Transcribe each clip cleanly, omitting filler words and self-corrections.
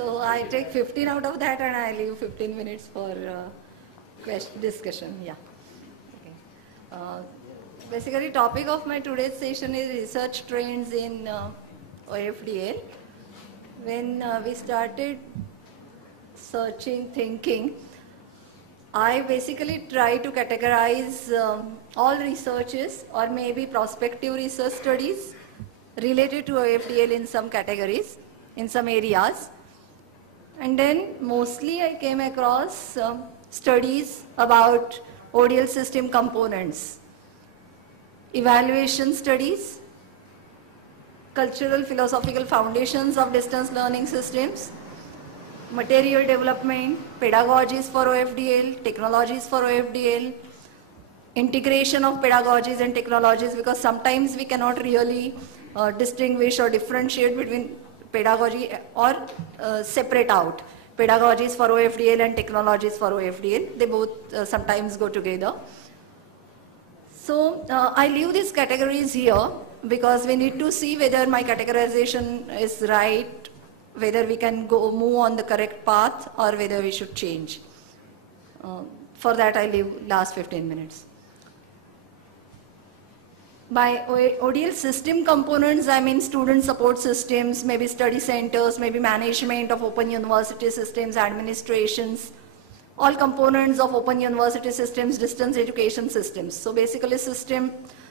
So I take 15 out of that and I leave 15 minutes for discussion. Yeah. Okay. Basically, topic of my today's session is research trends in OFDL. When we started searching, thinking, I basically try to categorize all researches or maybe prospective research studies related to OFDL in some categories, in some areas. And then mostly I came across studies about ODL system components, evaluation studies, cultural philosophical foundations of distance learning systems, material development, pedagogies for OFDL, technologies for OFDL, integration of pedagogies and technologies, because sometimes we cannot really distinguish or differentiate between pedagogy or separate out pedagogies for OFDL and technologies for OFDL. They both sometimes go together. So I leave these categories here because we need to see whether my categorization is right, whether we can move on the correct path or whether we should change. For that I leave last 15 minutes. By ODL system components, I mean student support systems, maybe study centers, maybe management of open university systems, administrations, all components of open university systems, distance education systems. So basically system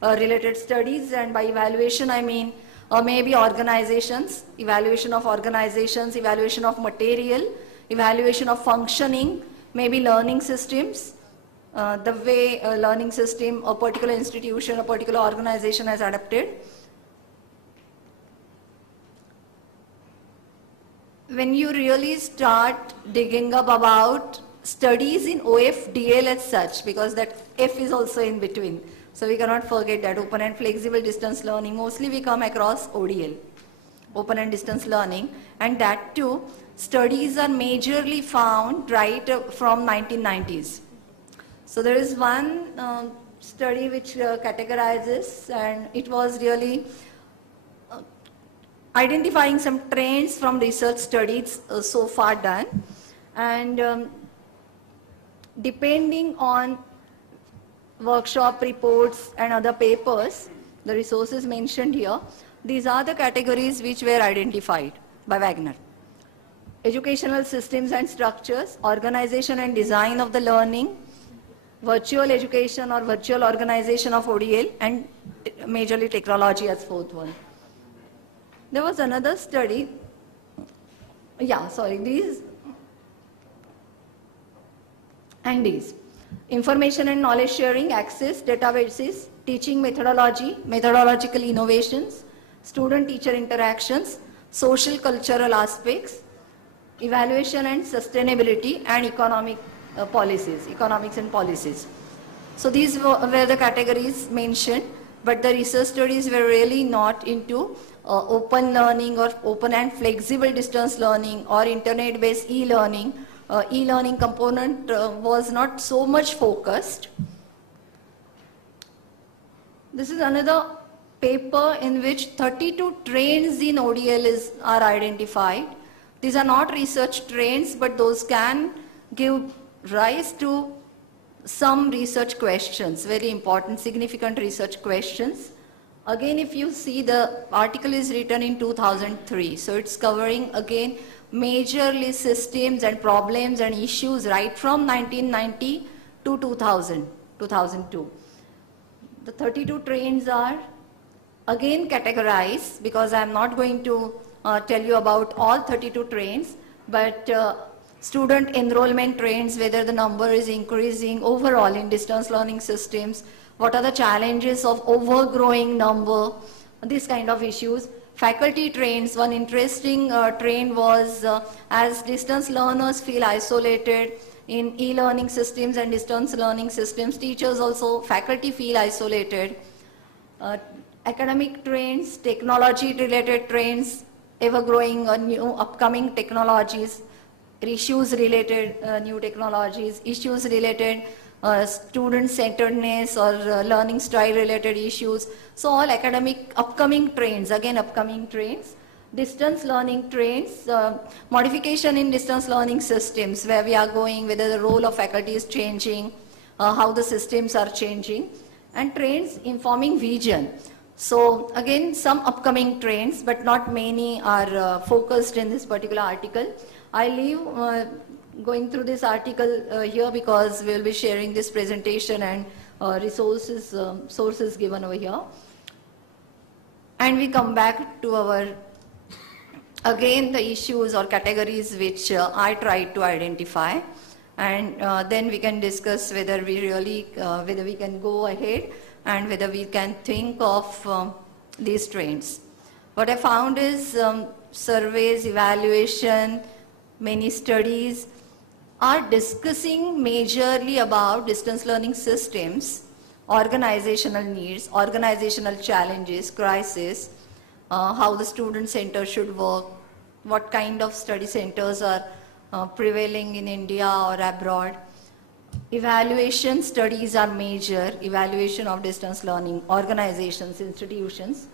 related studies, and by evaluation I mean maybe organizations, evaluation of organizations, evaluation of material, evaluation of functioning, maybe learning systems, the way a learning system, a particular institution, a particular organization has adapted. When you really start digging up about studies in OFDL as such, because that F is also in between, so we cannot forget that open and flexible distance learning, mostly we come across ODL, open and distance learning, and that too, studies are majorly found right from 1990s. So there is one study which categorizes, and it was really identifying some trends from research studies so far done, and depending on workshop reports and other papers, the resources mentioned here, these are the categories which were identified by Wagner. Educational systems and structures, organization and design of the learning, virtual education or virtual organization of ODL, and majorly technology as fourth one. There was another study, these and these. Information and knowledge sharing, access, databases, teaching methodology, methodological innovations, student-teacher interactions, social cultural aspects, evaluation and sustainability, and economics and policies. So these were the categories mentioned, but the research studies were really not into open learning or open and flexible distance learning or internet-based e-learning. E-learning component was not so much focused. This is another paper in which 32 trends in ODL are identified. These are not research trends, but those can give rise to some research questions, very important, significant research questions. Again, if you see, the article is written in 2003, so it's covering again majorly systems and problems and issues right from 1990 to 2002. The 32 trends are again categorized, because I'm not going to tell you about all 32 trends, but student enrollment trends, whether the number is increasing overall in distance learning systems, what are the challenges of overgrowing number, these kind of issues. Faculty trends, one interesting trend was as distance learners feel isolated in e-learning systems and distance learning systems, teachers also, faculty feel isolated. Academic trends, technology related trends, ever growing new upcoming technologies, issues related new technologies, issues related student-centeredness or learning style related issues. So all academic upcoming trends, again upcoming trends. Distance learning trends, modification in distance learning systems, where we are going, whether the role of faculty is changing, how the systems are changing, and trends informing vision. So again, some upcoming trends, but not many are focused in this particular article. I leave going through this article here because we will be sharing this presentation and resources, sources given over here. And we come back to our, again, the issues or categories which I tried to identify. And then we can discuss whether we really, whether we can go ahead and whether we can think of these trends. What I found is surveys, evaluation, many studies are discussing majorly about distance learning systems, organizational needs, organizational challenges, crisis, how the student center should work, what kind of study centers are prevailing in India or abroad. Evaluation studies are major, evaluation of distance learning, organizations, institutions.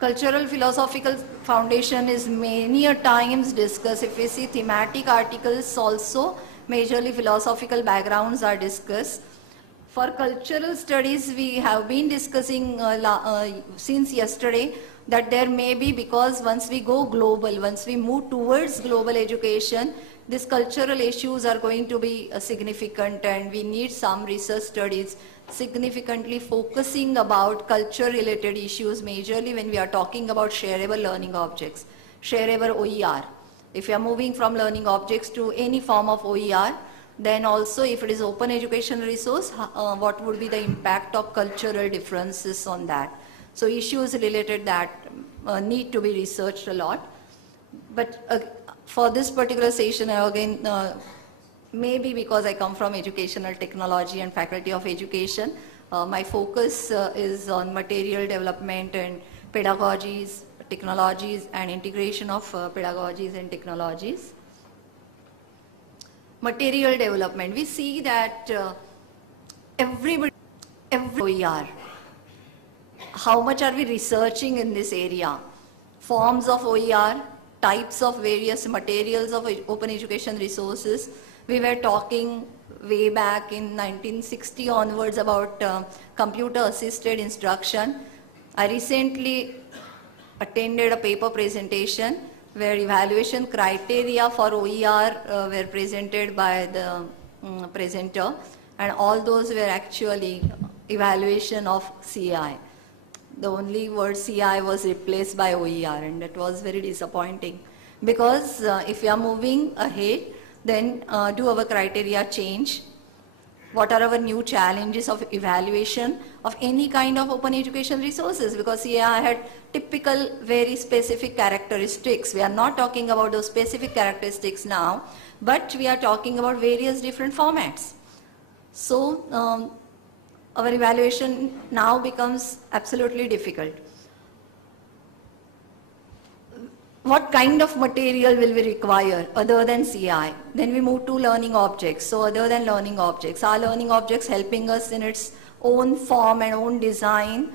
Cultural philosophical foundation is many a times discussed. If we see thematic articles also, majorly philosophical backgrounds are discussed. For cultural studies, we have been discussing since yesterday that there may be, because once we go global, once we move towards global education, these cultural issues are going to be significant, and we need some research studies significantly focusing about culture related issues, majorly when we are talking about shareable learning objects, shareable OER. If you are moving from learning objects to any form of OER, then also if it is open education resource, what would be the impact of cultural differences on that. So issues related that need to be researched a lot. But for this particular session, again, maybe because I come from educational technology and faculty of education, my focus is on material development and pedagogies, technologies, and integration of pedagogies and technologies. Material development, we see that every OER, how much are we researching in this area? Forms of OER, types of various materials of open education resources. We were talking way back in 1960 onwards about computer assisted instruction. I recently attended a paper presentation where evaluation criteria for OER were presented by the presenter, and all those were actually evaluation of CI. The only word CI was replaced by OER, and that was very disappointing, because if we are moving ahead, then do our criteria change? What are our new challenges of evaluation of any kind of open education resources? Because CI had typical very specific characteristics. We are not talking about those specific characteristics now, but we are talking about various different formats. So our evaluation now becomes absolutely difficult. What kind of material will we require other than CI? Then we move to learning objects. So other than learning objects, are learning objects helping us in its own form and own design?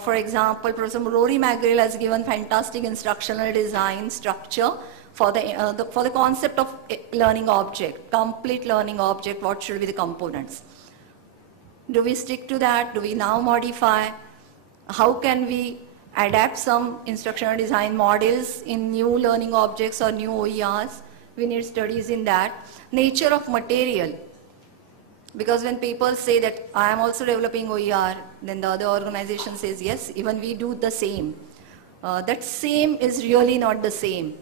For example, Professor Rory McGrail has given fantastic instructional design structure for the concept of learning object, complete learning object. What should be the components? Do we stick to that? Do we now modify? How can we adapt some instructional design models in new learning objects or new OERs? We need studies in that. Nature of material. Because when people say that I am also developing OER, then the other organization says, yes, even we do the same. That same is really not the same.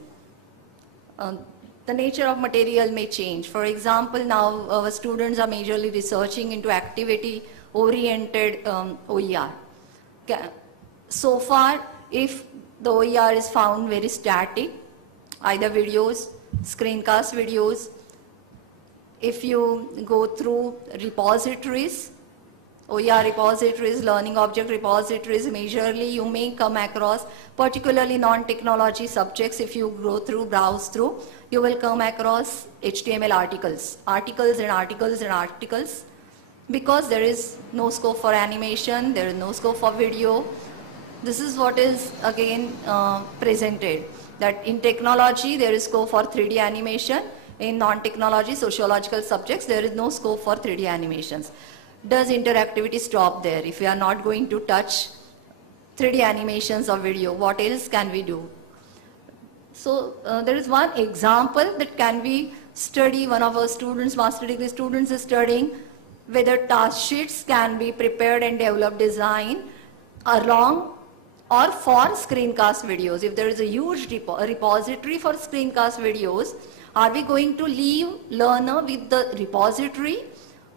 The nature of material may change. For example, now our students are majorly researching into activity-oriented OER. So far, if the OER is found very static, either videos, screencast videos, if you go through repositories, OER repositories, learning object repositories, majorly you may come across, particularly non-technology subjects, if you go through, browse through, you will come across HTML articles, articles and articles and articles, because there is no scope for animation, there is no scope for video. This is what is again presented, that in technology there is scope for 3D animation, in non-technology sociological subjects there is no scope for 3D animations. Does interactivity stop there? If we are not going to touch 3D animations of video, what else can we do? So there is one example that can be studied. One of our students, master degree students, is studying whether task sheets can be prepared and developed design along or for screencast videos. If there is a huge repository for screencast videos, are we going to leave learner with the repository,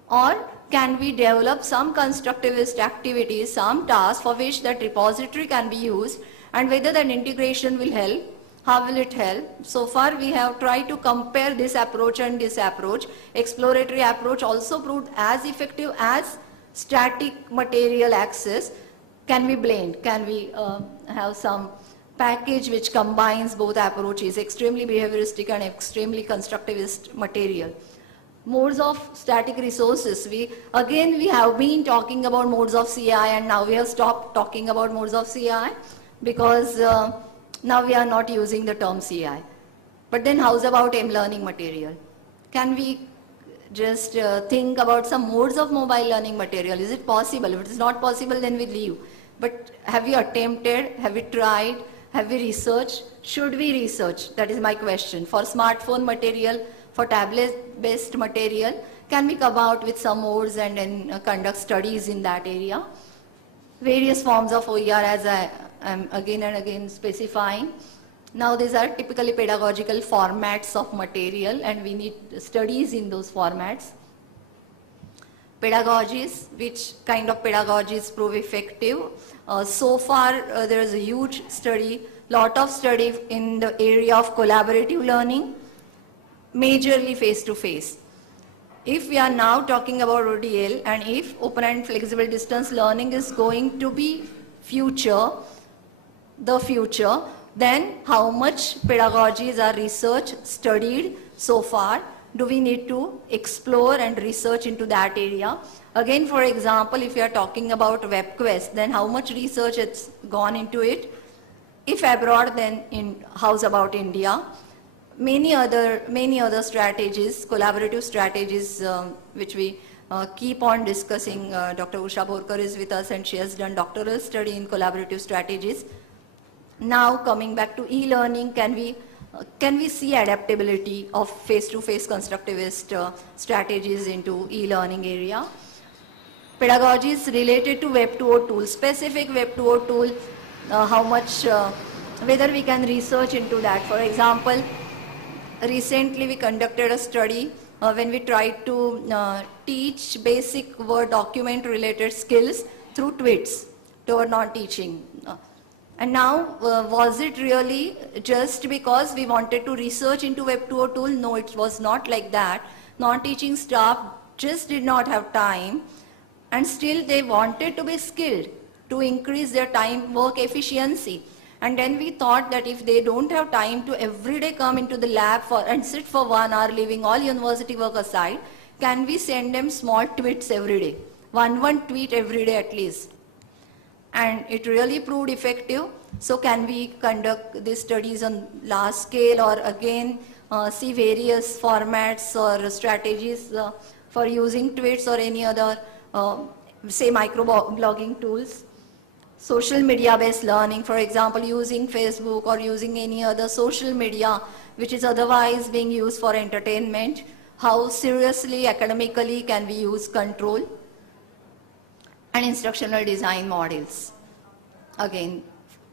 or can we develop some constructivist activities, some tasks for which that repository can be used, and whether that integration will help? How will it help? So far we have tried to compare this approach and this approach. Exploratory approach also proved as effective as static material access. Can we blend? Can we have some package which combines both approaches, extremely behavioristic and extremely constructivist material? Modes of static resources. We have been talking about modes of CI, and now we have stopped talking about modes of CI because now we are not using the term CI. But then how's about M-learning material? Can we just think about some modes of mobile learning material? Is it possible? If it is not possible, then we leave. But have we attempted? Have we tried? Have we researched? Should we research? That is my question. For smartphone material, for tablet-based material, can we come out with some modes and then conduct studies in that area? Various forms of OER, as I am again and again specifying. Now these are typically pedagogical formats of material, and we need studies in those formats. Pedagogies, which kind of pedagogies prove effective? So far there is a huge study, lot of study in the area of collaborative learning, majorly face-to-face. If we are now talking about ODL, and if open and flexible distance learning is going to be the future, then how much pedagogies are research studied so far? Do we need to explore and research into that area? Again, for example, if you are talking about WebQuest, then how much research has gone into it? If abroad, then how's about India? Many other strategies, collaborative strategies, which we keep on discussing. Dr. Usha Borkar is with us, and she has done doctoral study in collaborative strategies. Now coming back to e-learning, can we see adaptability of face-to-face constructivist strategies into e-learning area? Pedagogies related to Web 2.0 tools, specific Web 2.0 tool, how much, whether we can research into that. For example, recently we conducted a study when we tried to teach basic Word document related skills through tweets toward non-teaching. And now, was it really just because we wanted to research into Web 2.0 tool? No, it was not like that. Non-teaching staff just did not have time, and still they wanted to be skilled to increase their time work efficiency. And then we thought that if they don't have time to every day come into the lab and sit for 1 hour, leaving all university work aside, can we send them small tweets every day? One tweet every day at least. And it really proved effective. So can we conduct these studies on large scale, or again see various formats or strategies for using tweets or any other, say, microblogging tools? Social media based learning, for example, using Facebook or using any other social media which is otherwise being used for entertainment. How seriously academically can we use control? And instructional design models, again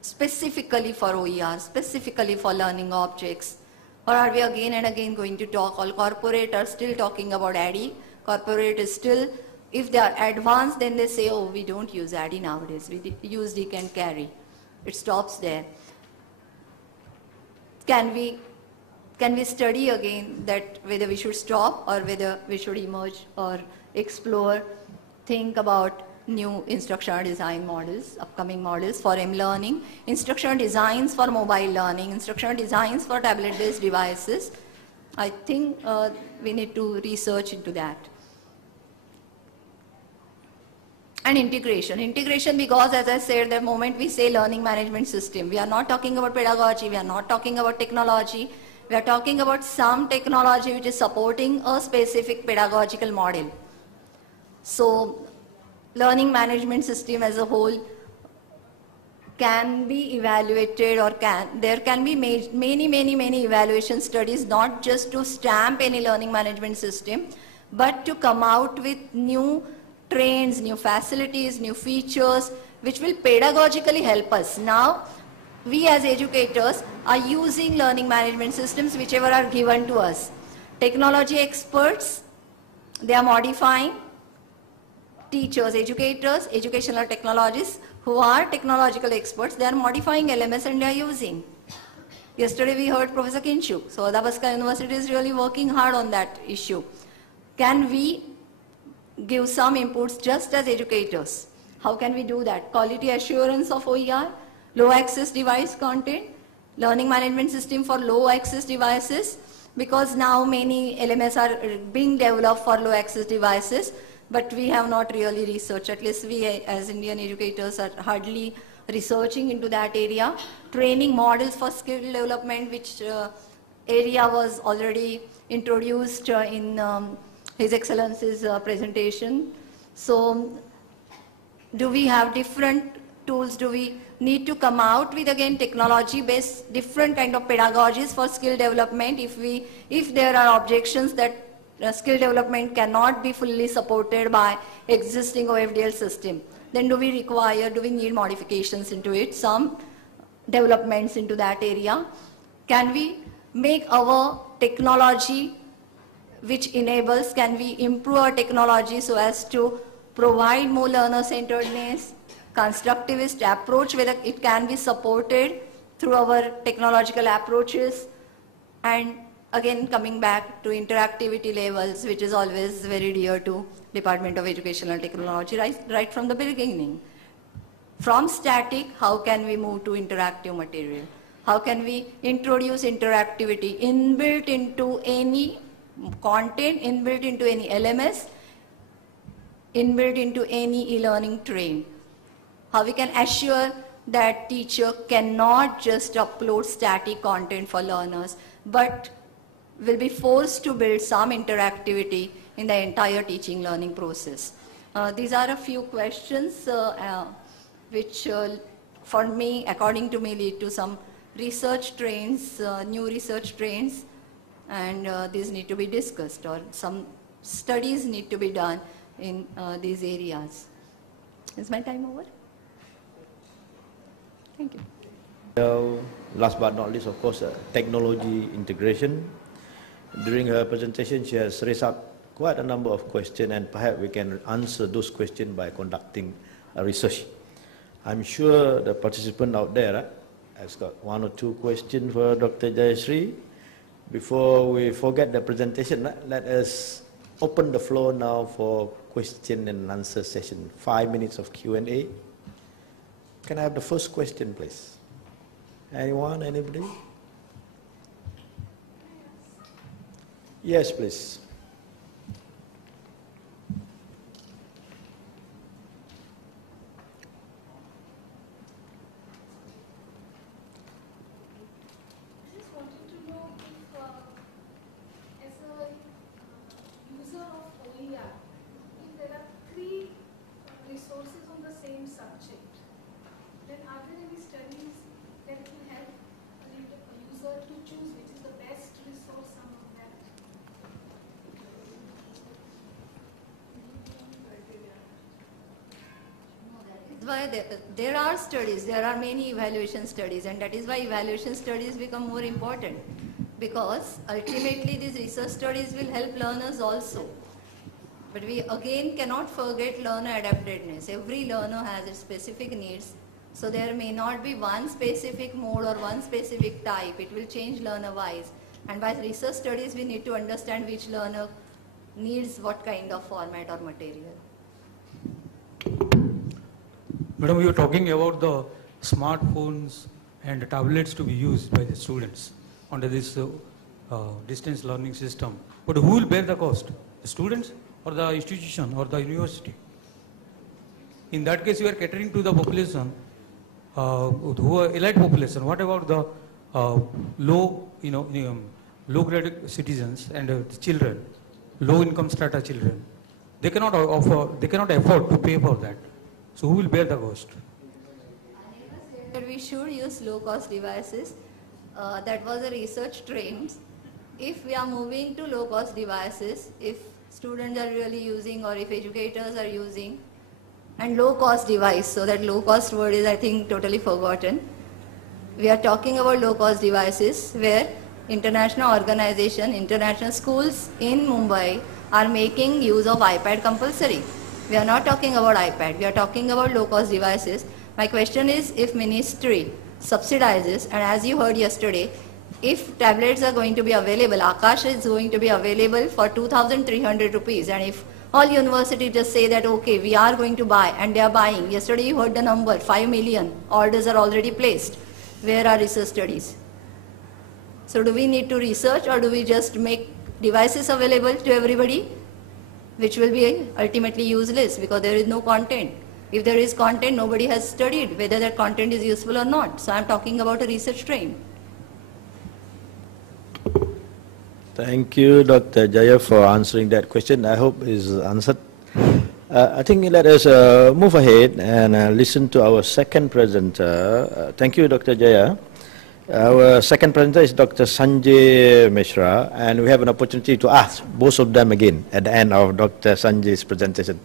specifically for OER, specifically for learning objects. Or are we again and again going to talk? All corporate are still talking about ADDIE. Corporate is still, if they are advanced, then they say, oh, we don't use ADDIE nowadays, we use Dick and Carry. It stops there. Can we study again that whether we should stop or whether we should emerge or explore, think about new instructional design models, upcoming models for M-learning, instructional designs for mobile learning, instructional designs for tablet-based devices? I think we need to research into that. And integration. Integration because, as I said, the moment we say learning management system, we are not talking about pedagogy, we are not talking about technology, we are talking about some technology which is supporting a specific pedagogical model. So, learning management system as a whole can be evaluated, or there can be many evaluation studies, not just to stamp any learning management system, but to come out with new trends, new facilities, new features, which will pedagogically help us. Now, we as educators are using learning management systems whichever are given to us. Technology experts, they are modifying. Teachers, educators, educational technologists who are technological experts, they are modifying LMS and they are using. Yesterday we heard Professor Kinshuk. So Dabaska University is really working hard on that issue. Can we give some inputs just as educators? How can we do that? Quality assurance of OER, low access device content, learning management system for low access devices, because now many LMS are being developed for low access devices, but we have not really researched, at least we as Indian educators are hardly researching into that area. Training models for skill development, which area was already introduced in His Excellency's presentation. So, do we have different tools? Do we need to come out with again technology-based different kind of pedagogies for skill development? If there are objections that skill development cannot be fully supported by existing OFDL system, then do we need modifications into it, some developments into that area? Can we make our technology which enables, can we improve our technology so as to provide more learner-centeredness, constructivist approach, whether it can be supported through our technological approaches, and again coming back to interactivity levels, which is always very dear to Department of Educational Technology right from the beginning. From static, how can we move to interactive material? How can we introduce interactivity inbuilt into any content, inbuilt into any LMS, inbuilt into any e-learning train? How we can assure that teacher cannot just upload static content for learners, but will be forced to build some interactivity in the entire teaching learning process. These are a few questions which for me, according to me, lead to some research trends, new research trends, and these need to be discussed, or some studies need to be done in these areas. Is my time over? Thank you. Last but not least, of course, technology integration. During her presentation, she has raised up quite a number of questions, and perhaps we can answer those questions by conducting a research. I'm sure the participant out there has got one or two questions for Dr. Jayashree. Before we forget the presentation, let us open the floor now for question and answer session. 5 minutes of Q&A. Can I have the first question, please? Anyone, anybody? Yes, please. I just wanted to know if, as a user of OER, if there are 3 resources on the same subject, then are there any studies that will help a user to choose which is the best resource among them? Why there are studies, there are many evaluation studies, and that is why evaluation studies become more important, because ultimately these research studies will help learners also. But we again cannot forget learner adaptedness. Every learner has its specific needs, so there may not be one specific mode or one specific type. It will change learner-wise, and by research studies we need to understand which learner needs what kind of format or material. Madam, we were talking about the smartphones and tablets to be used by the students under this distance learning system. But who will bear the cost? The students or the institution or the university? In that case, you are catering to the population, who are elite population. What about the low, low-grade citizens and the children, low-income strata children? They cannot afford to pay for that. So who will bear the cost? That we should use low-cost devices. That was a research trend. If we are moving to low-cost devices, if students are really using or if educators are using, and low-cost device, so that low-cost word is, I think, totally forgotten. We are talking about low-cost devices where international organization, international schools in Mumbai are making use of iPad compulsory. We are not talking about iPad, we are talking about low-cost devices. My question is, if ministry subsidizes, and as you heard yesterday, if tablets are going to be available, Akash is going to be available for 2,300 rupees, and if all universities just say that, okay, we are going to buy, and they are buying. Yesterday you heard the number, 5 million orders are already placed. Where are research studies? So do we need to research, or do we just make devices available to everybody, which will be ultimately useless because there is no content. If there is content, nobody has studied whether that content is useful or not. So I am talking about a research train. Thank you, Dr. Jaya, for answering that question. I hope is answered. I think let us move ahead and listen to our second presenter. Thank you, Dr. Jaya. Our second presenter is Dr. Sanjay Mishra, and we have an opportunity to ask both of them again at the end of Dr. Sanjay's presentation.